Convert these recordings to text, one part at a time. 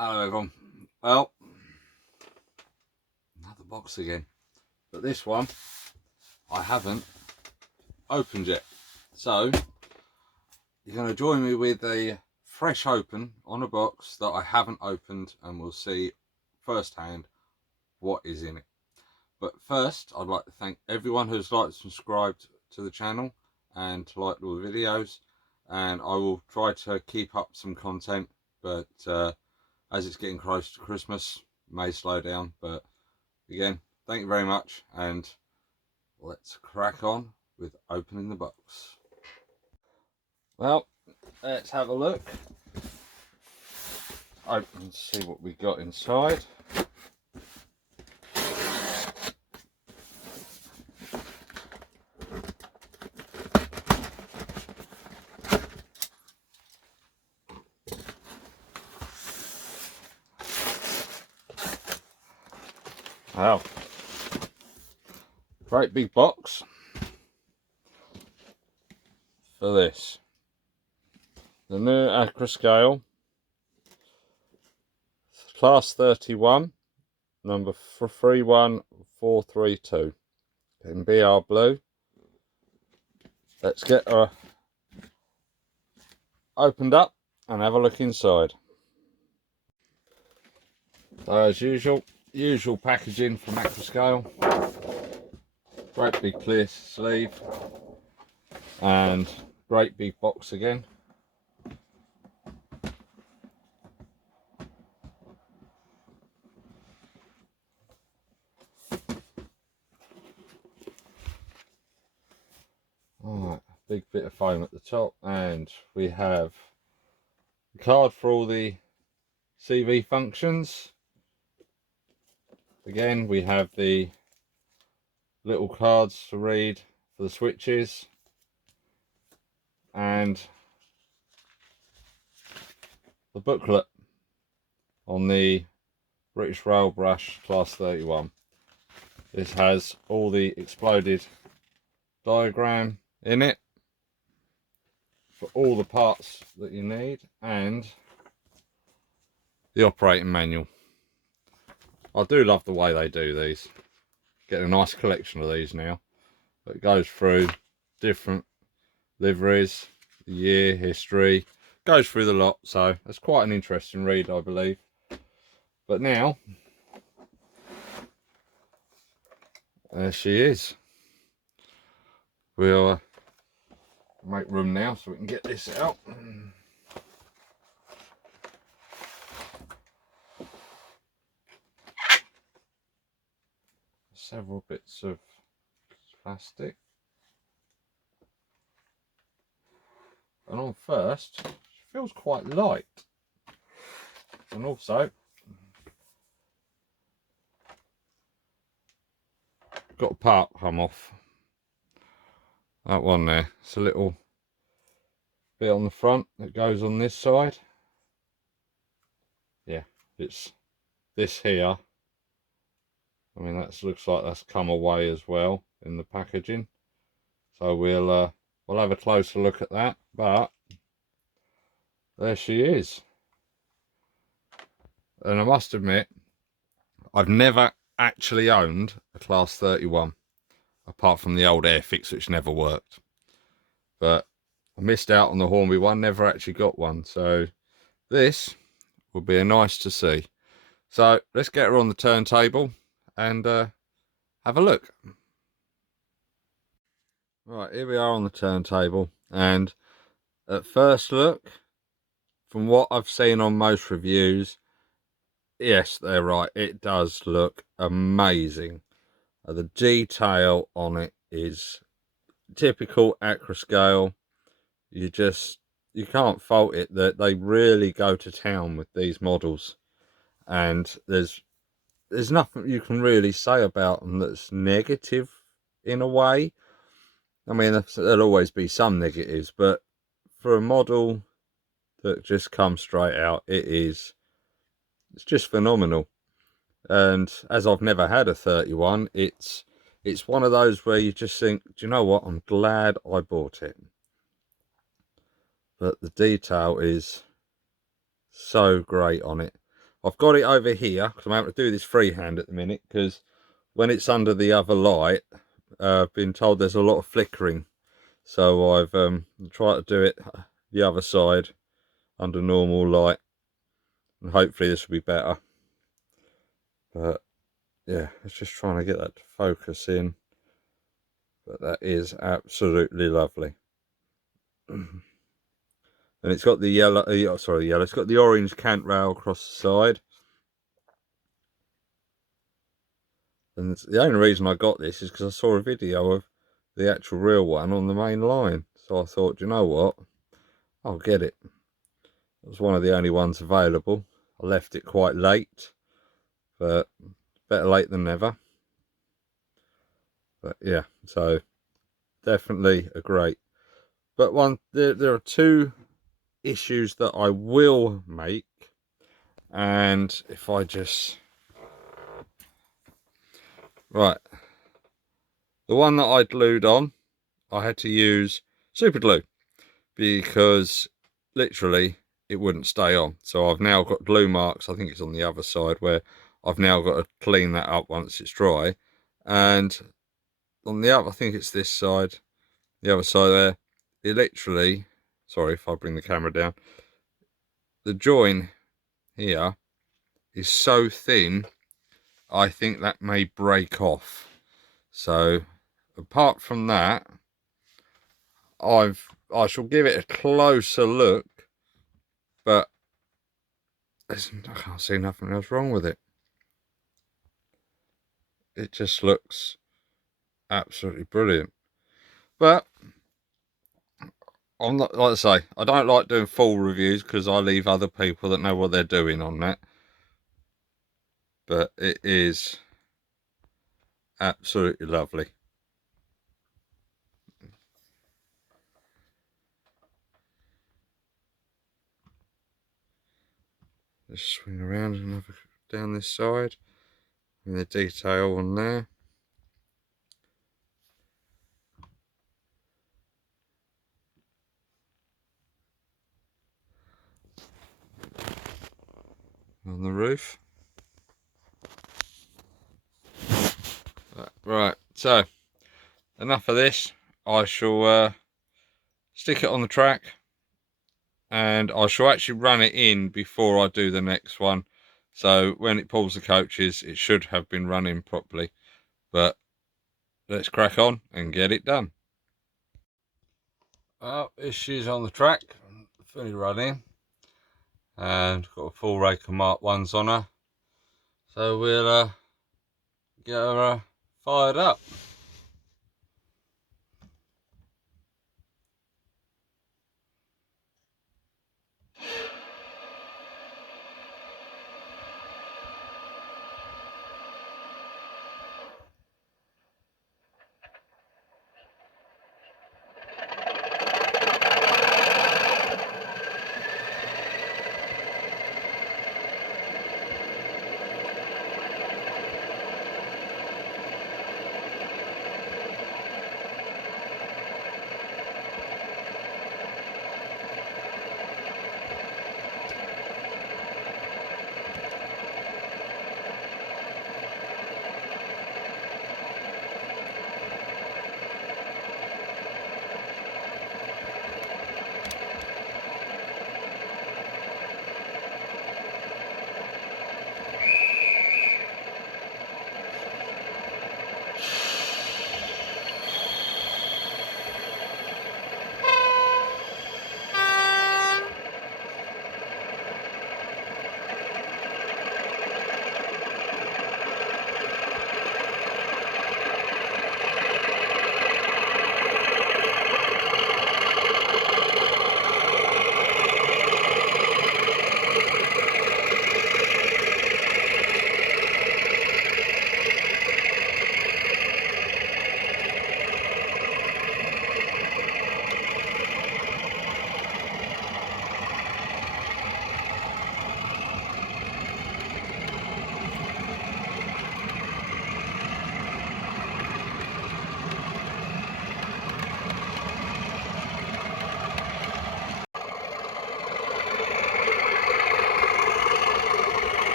Hello everyone. Well, another box again, but this one I haven't opened yet. So you're going to join me with a fresh open on a box that I haven't opened, and we'll see firsthand what is in it. But first, I'd like to thank everyone who's liked and subscribed to the channel and liked all the videos, and I will try to keep up some content, but as it's getting close to Christmas, may slow down. But again, thank you very much, and let's crack on with opening the box. Well, let's have a look. Open and see what we got inside. Wow, great big box for this. The new Accurascale Class 31, number 31432 in BR blue. Let's get her opened up and have a look inside. So as usual packaging from Accurascale. Great big clear sleeve and great big box again. Alright, big bit of foam at the top, and we have the card for all the CV functions. Again, we have the little cards to read for the switches, and the booklet on the British Rail Brush Class 31. This has all the exploded diagram in it for all the parts that you need, and the operating manual. I do love the way they do these. Get a nice collection of these now. It goes through different liveries, the year, history, goes through the lot, so it's quite an interesting read, I believe. But now, there she is. We'll make room now so we can get this out. Several bits of plastic. And on first, she feels quite light. And also, got a part come off. That one there. It's a little bit on the front that goes on this side. Yeah, it's this here. I mean, that looks like that's come away as well in the packaging. So we'll have a closer look at that. But there she is. And I must admit, I've never actually owned a Class 31, apart from the old Airfix, which never worked. But I missed out on the Hornby one, never actually got one. So this will be a nice to see. So let's get her on the turntable and have a look. Right, here we are on the turntable, and at first look, from what I've seen on most reviews, yes, they're right, it does look amazing. The detail on it is typical Accurascale. You can't fault it, that they really go to town with these models, and there's nothing you can really say about them that's negative in a way. I mean, there'll always be some negatives, but for a model that just comes straight out, it's just phenomenal. And as I've never had a 31, it's one of those where you just think, do you know what, I'm glad I bought it. But the detail is so great on it. I've got it over here because I'm having to do this freehand at the minute, because when it's under the other light, I've been told there's a lot of flickering. So I've tried to do it the other side under normal light, and hopefully this will be better. But yeah, it's just trying to get that to focus in. But that is absolutely lovely. And it's got the yellow, yellow, it's got the orange cant rail across the side. And the only reason I got this is because I saw a video of the actual real one on the main line. So I thought, you know what, I'll get it. It was one of the only ones available. I left it quite late, but better late than never. But yeah, so definitely a great. But there are two issues that I will make. And if I just... Right. The one that I glued on, I had to use super glue, because literally it wouldn't stay on. So I've now got glue marks, I think it's on the other side, where I've now got to clean that up once it's dry. And on the other, I think it's this side, the other side there, it literally, sorry if I bring the camera down, the join here is so thin, I think that may break off. So apart from that, I shall give it a closer look, but I can't see nothing else wrong with it. It just looks absolutely brilliant. But I'm not, like I say, I don't like doing full reviews because I leave other people that know what they're doing on that. But it is absolutely lovely. Just swing around and have a down this side, and the detail on there. On the roof. Right, so enough of this. I shall stick it on the track, and I shall actually run it in before I do the next one. So when it pulls the coaches, it should have been running properly. But let's crack on and get it done. Well, issues on the track, fully running, and got a full rake of Mark 1s on her. So we'll get her fired up.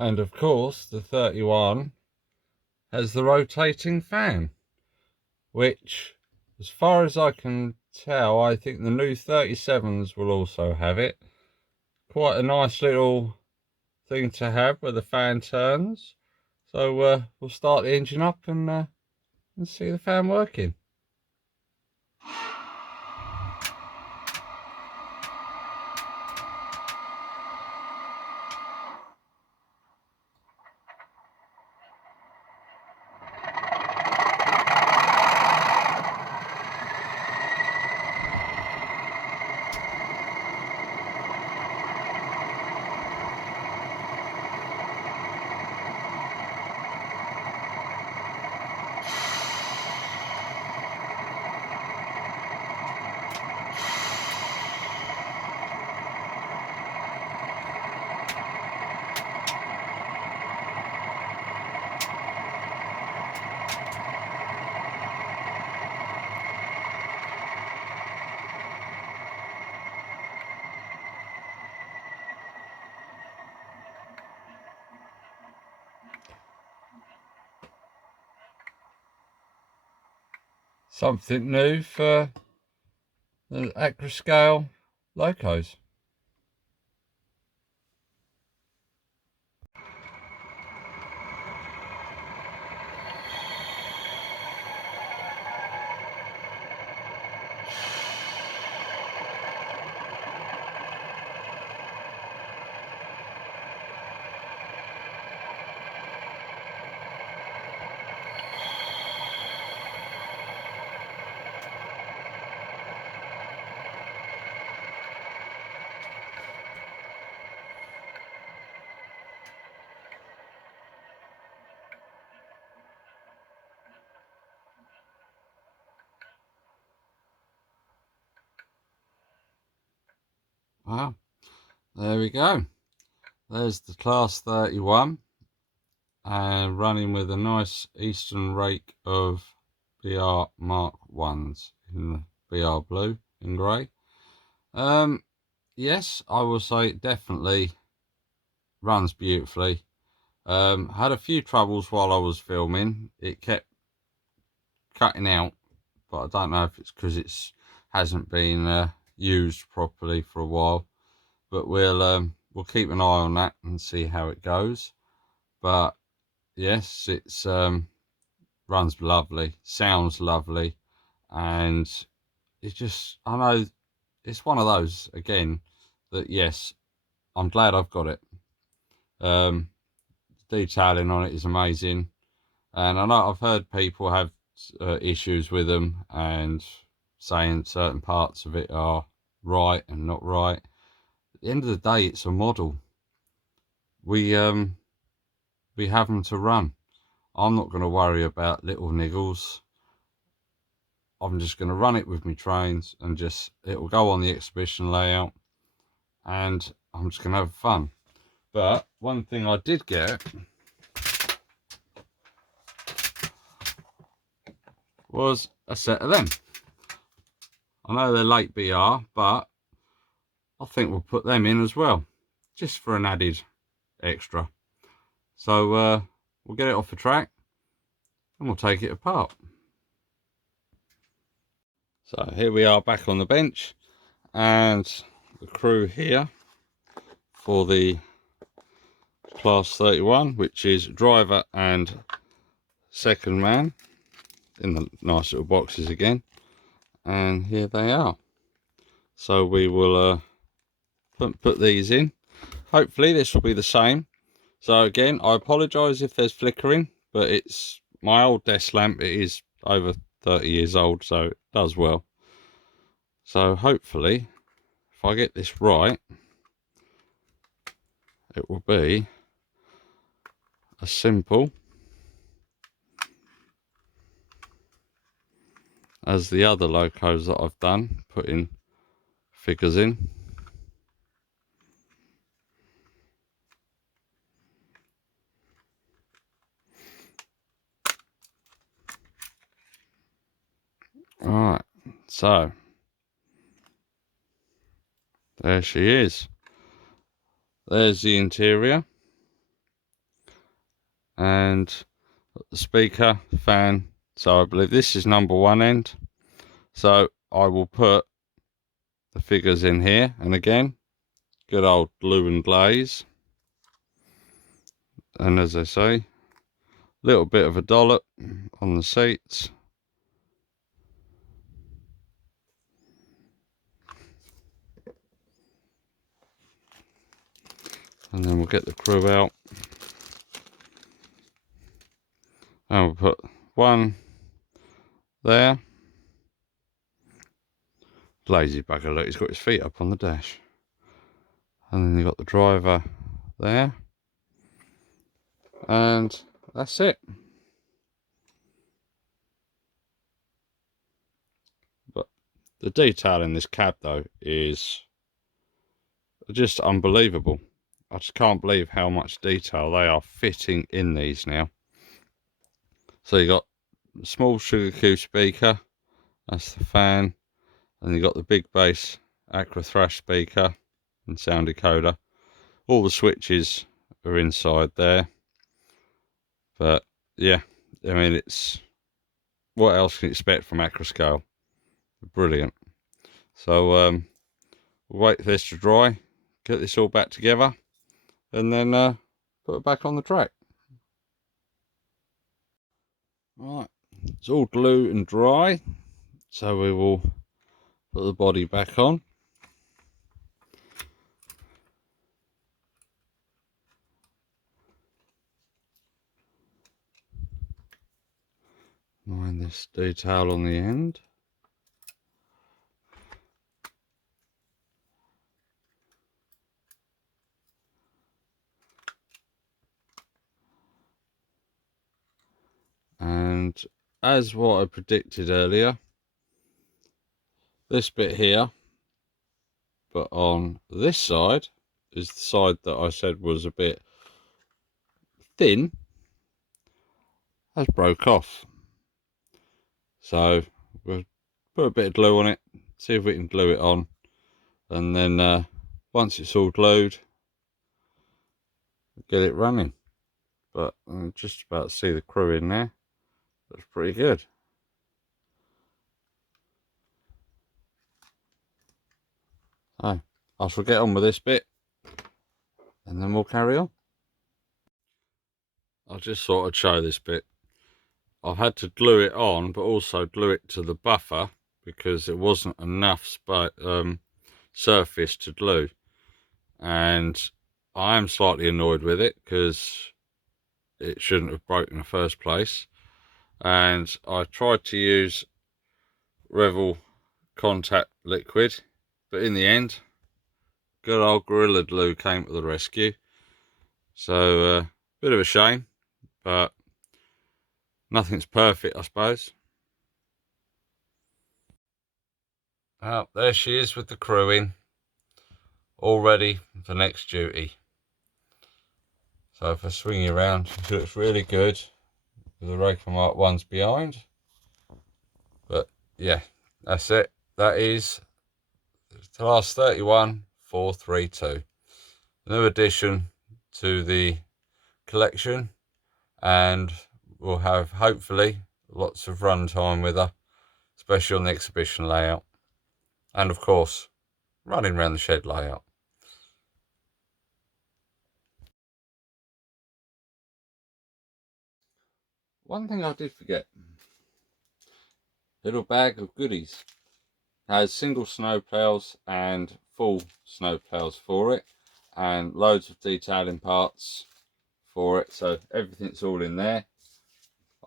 And of course the 31 has the rotating fan, which, as far as I can tell, I think the new 37s will also have it. Quite a nice little thing to have where the fan turns. So we'll start the engine up and see the fan working. Something new for the Accurascale locos. Wow, there we go. There's the Class 31 and running with a nice Eastern rake of BR Mark 1s in the BR blue and grey. Yes, I will say it definitely runs beautifully. Had a few troubles while I was filming. It kept cutting out, but I don't know if it's because it hasn't been used properly for a while. But we'll keep an eye on that and see how it goes. But yes, it's runs lovely, sounds lovely, and it's just, I know it's one of those again that yes, I'm glad I've got it. Detailing on it is amazing, and I know I've heard people have issues with them and saying certain parts of it are right and not right. At the end of the day, it's a model. We have them to run. I'm not going to worry about little niggles. I'm just going to run it with my trains and just, it will go on the exhibition layout and I'm just going to have fun. But one thing I did get was a set of them. I know they're late BR, but I think we'll put them in as well, just for an added extra. So we'll get it off the track and we'll take it apart. So here we are back on the bench and the crew here for the Class 31, which is driver and second man in the nice little boxes again, and here they are. So we will put these in. Hopefully this will be the same. So again, I apologize if there's flickering, but it's my old desk lamp. It is over 30 years old, so it does well. So hopefully if I get this right, it will be as simple as the other locos that I've done, putting figures in. Alright, so there she is. There's the interior. and the speaker, fan. So I believe this is number one end. So I will put the figures in here, and again, good old glue and glaze. And as I say, a little bit of a dollop on the seats. And then we'll get the crew out. And we'll put one there. Lazy bugger, look, he's got his feet up on the dash. And then you've got the driver there. And that's it. But the detail in this cab though is just unbelievable. I just can't believe how much detail they are fitting in these now. So you got a small sugar cube speaker, that's the fan, and you got the big bass Accurascale speaker and sound decoder. All the switches are inside there. But yeah, I mean, it's, what else can you expect from Accurascale? Brilliant. So we'll wait for this to dry, get this all back together, and then put it back on the track. Right, it's all glue and dry, so we will put the body back on. Mind this detail on the end. And as what I predicted earlier, this bit here, but on this side, is the side that I said was a bit thin, has broke off. So we'll put a bit of glue on it, see if we can glue it on, and then once it's all glued, get it running. But I'm just about to see the crew in there. That's pretty good. So I shall get on with this bit, and then we'll carry on. I just thought I'd show this bit. I've had to glue it on, but also glue it to the buffer because there wasn't enough surface to glue. And I am slightly annoyed with it because it shouldn't have broken in the first place. And I tried to use Revel contact liquid, but in the end, good old Gorilla Glue came to the rescue. So bit of a shame, but nothing's perfect, I suppose. Oh, there she is with the crew in, all ready for next duty. So if I swing you around, she looks really good with the Raker Mark 1s behind. But yeah, that's it. That is the last 31432. New addition to the collection, and we'll have hopefully lots of run time with her, especially on the exhibition layout, and of course running around the shed layout. One thing I did forget, little bag of goodies. Has single snow plows and full snow plows for it, and loads of detailing parts for it, so everything's all in there.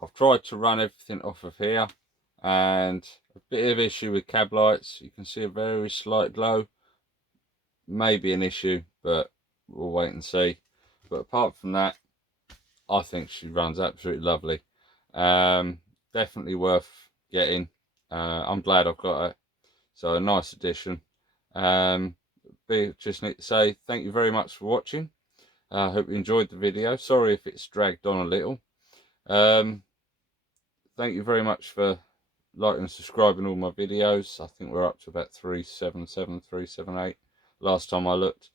I've tried to run everything off of here, and a bit of issue with cab lights. You can see a very slight glow, maybe an issue, but we'll wait and see. But apart from that, I think she runs absolutely lovely. Definitely worth getting. I'm glad I've got her, so a nice addition. Just need to say thank you very much for watching. I hope you enjoyed the video. Sorry if it's dragged on a little. Thank you very much for liking and subscribing all my videos. I think we're up to about 377, 378 last time I looked.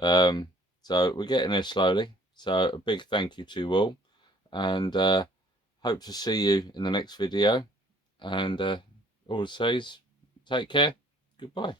So we're getting there slowly. So a big thank you to you all. and hope to see you in the next video. And all I say is take care. Goodbye.